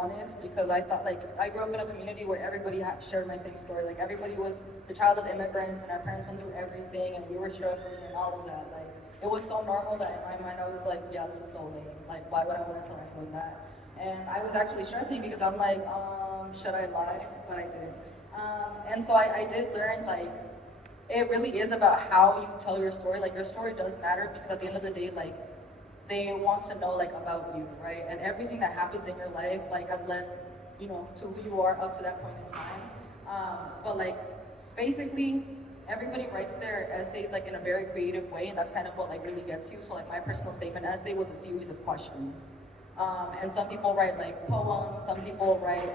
honest, because I thought, like, I grew up in a community where everybody shared my same story. Like, everybody was the child of immigrants, and our parents went through everything, and we were struggling and all of that. Like, it was so normal that in my mind I was like, yeah, this is so lame. Like, why would I want to tell anyone that? And I was actually stressing because I'm like, should I lie? But I didn't. And so I did learn, like, it really is about how you tell your story. Like, your story does matter, because at the end of the day, like, they want to know, like, about you, right? And everything that happens in your life, like, has led, you know, to who you are up to that point in time. But, like, basically, everybody writes their essays, like, in a very creative way, and that's kind of what, like, really gets you. So, like, my personal statement essay was a series of questions. And some people write, like, poems, some people write,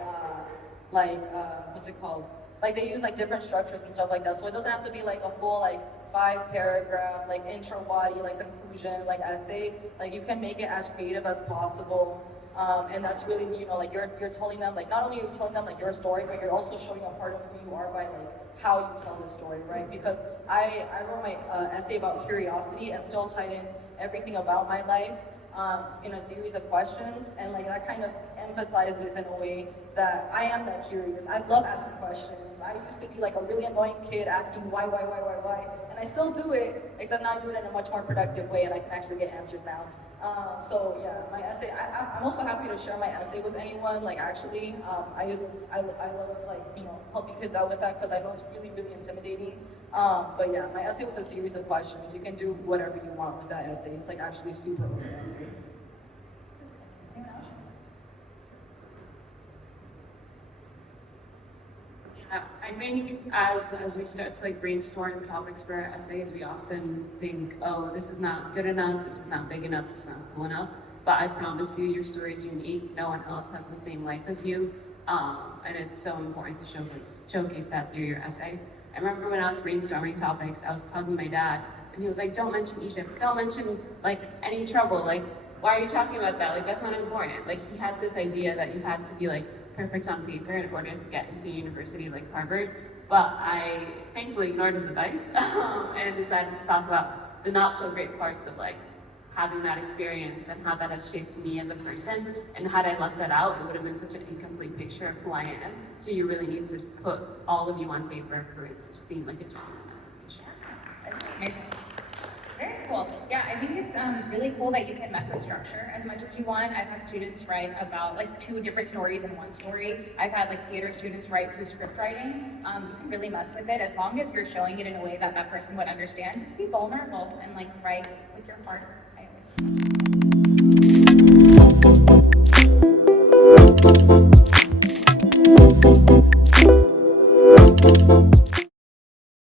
what's it called? Like, they use, like, different structures and stuff like that. So it doesn't have to be, like, a full, like, 5-paragraph, like, intro body, like, conclusion, like, essay. Like, you can make it as creative as possible. And that's really, you know, like, you're telling them, like, not only are you telling them, like, your story, but you're also showing a part of who you are by, like, how you tell the story, right? Because I wrote my essay about curiosity and still tied in everything about my life in a series of questions, and, like, that kind of emphasizes in a way that I am that curious. I love asking questions. I used to be, like, a really annoying kid asking why, and I still do it, except now I do it in a much more productive way, and I can actually get answers now. So yeah, my essay, I'm also happy to share my essay with anyone. Like, actually, I love, like, you know, helping kids out with that, because I know it's really, really intimidating. But yeah, my essay was a series of questions. You can do whatever you want with that essay. It's, like, actually super open-ended. Anyone else? I think as we start to, like, brainstorm topics for our essays, we often think, oh, this is not good enough, this is not big enough, this is not cool enough. But I promise you, your story is unique. No one else has the same life as you. And it's so important to showcase that through your essay. I remember when I was brainstorming topics, I was talking to my dad, and he was like, don't mention Egypt, don't mention, like, any trouble. Like, why are you talking about that? Like, that's not important. Like, he had this idea that you had to be, like, perfect on paper in order to get into a university like Harvard. But I thankfully ignored his advice and decided to talk about the not so great parts of, like, having that experience and how that has shaped me as a person. And had I left that out, it would have been such an incomplete picture of who I am. So you really need to put all of you on paper for it to seem like a genuine application. Amazing. Very cool. Yeah, I think it's really cool that you can mess with structure as much as you want. I've had students write about, like, 2 different stories in one story. I've had, like, theater students write through script writing. You can really mess with it as long as you're showing it in a way that that person would understand. Just be vulnerable and, like, write with your heart. I always